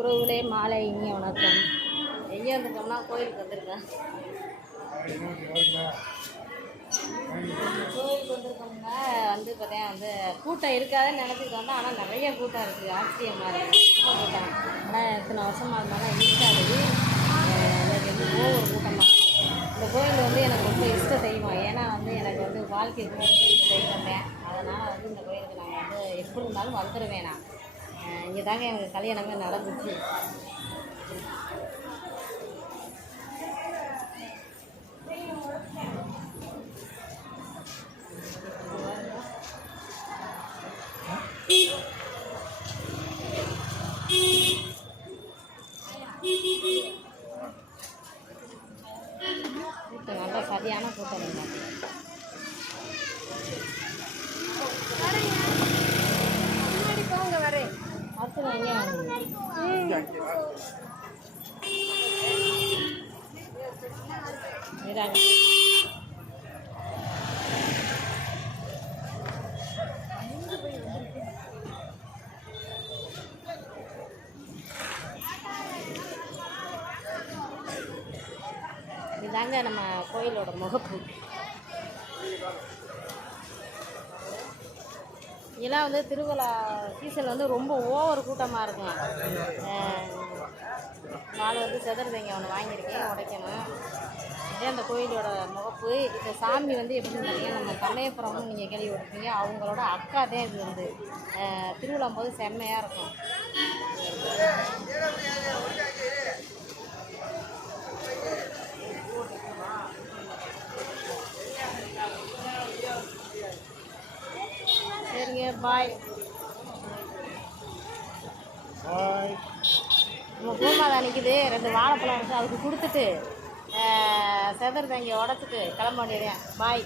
உறவுகளே மாலை இனிய வணக்கம். எங்கே வந்திருக்கோம்னா கோயிலுக்கு வந்திருக்கேன். கோயிலுக்கு வந்திருக்கோம்னா வந்து பார்த்தேன் வந்து கூட்டம் இருக்காதுன்னு நினச்சிட்டு வந்தேன். ஆனால் நிறைய கூட்டம் இருக்குது. ஆச்சரியமாக இருக்குது. ரொம்ப கூட்டம். ஆனால் இத்தனை வருஷமாக இருந்தாலும் இருக்காது. எனக்கு வந்து ஓவர் கூட்டமாக இருக்குது. இந்த கோயில் வந்து எனக்கு ரொம்ப இஷ்ட தெய்வம். ஏன்னா வந்து எனக்கு வந்து வாழ்க்கை கொடுத்தது இந்த தெய்வம் தான். அதனால் வந்து இந்த கோயிலுக்கு நாங்கள் வந்து எப்படி இருந்தாலும் வந்துடுவேன். நான் இங்கே தாங்க எனக்கு கல்யாணமே நடந்துச்சு. கூட்டம் நல்லா சரியான கூட்டம் இல்லை. அடுத்து எங்கே இதாங்க இதாங்க நம்ம கோயிலோட முகப்பு. இதெல்லாம் வந்து திருவிழா சீசன் வந்து ரொம்ப ஓவர் கூட்டமாக இருக்கும். நாலு வந்து செதறுதைங்க ஒன்று வாங்கியிருக்கேன், உடைக்கணும். இதே அந்த கோயிலோட முகப்பு. இந்த சாமி வந்து எப்படி பார்த்தீங்கன்னா நம்ம கண்ணையப்புறம்னு நீங்கள் கேள்விப்பட்டிருப்பீங்க. அவங்களோட அக்கா தான் இது வந்து திருவிழா போது செம்மையாக இருக்கும். சரிங்க, பாய். நம்ம பூமாதா நிற்கிது, 2 வாழைப்பழம் இருக்குது, அதுக்கு கொடுத்துட்டு செதறு தங்கி உடச்சிட்டு கிளம்ப வேண்டியதேன். பாய்.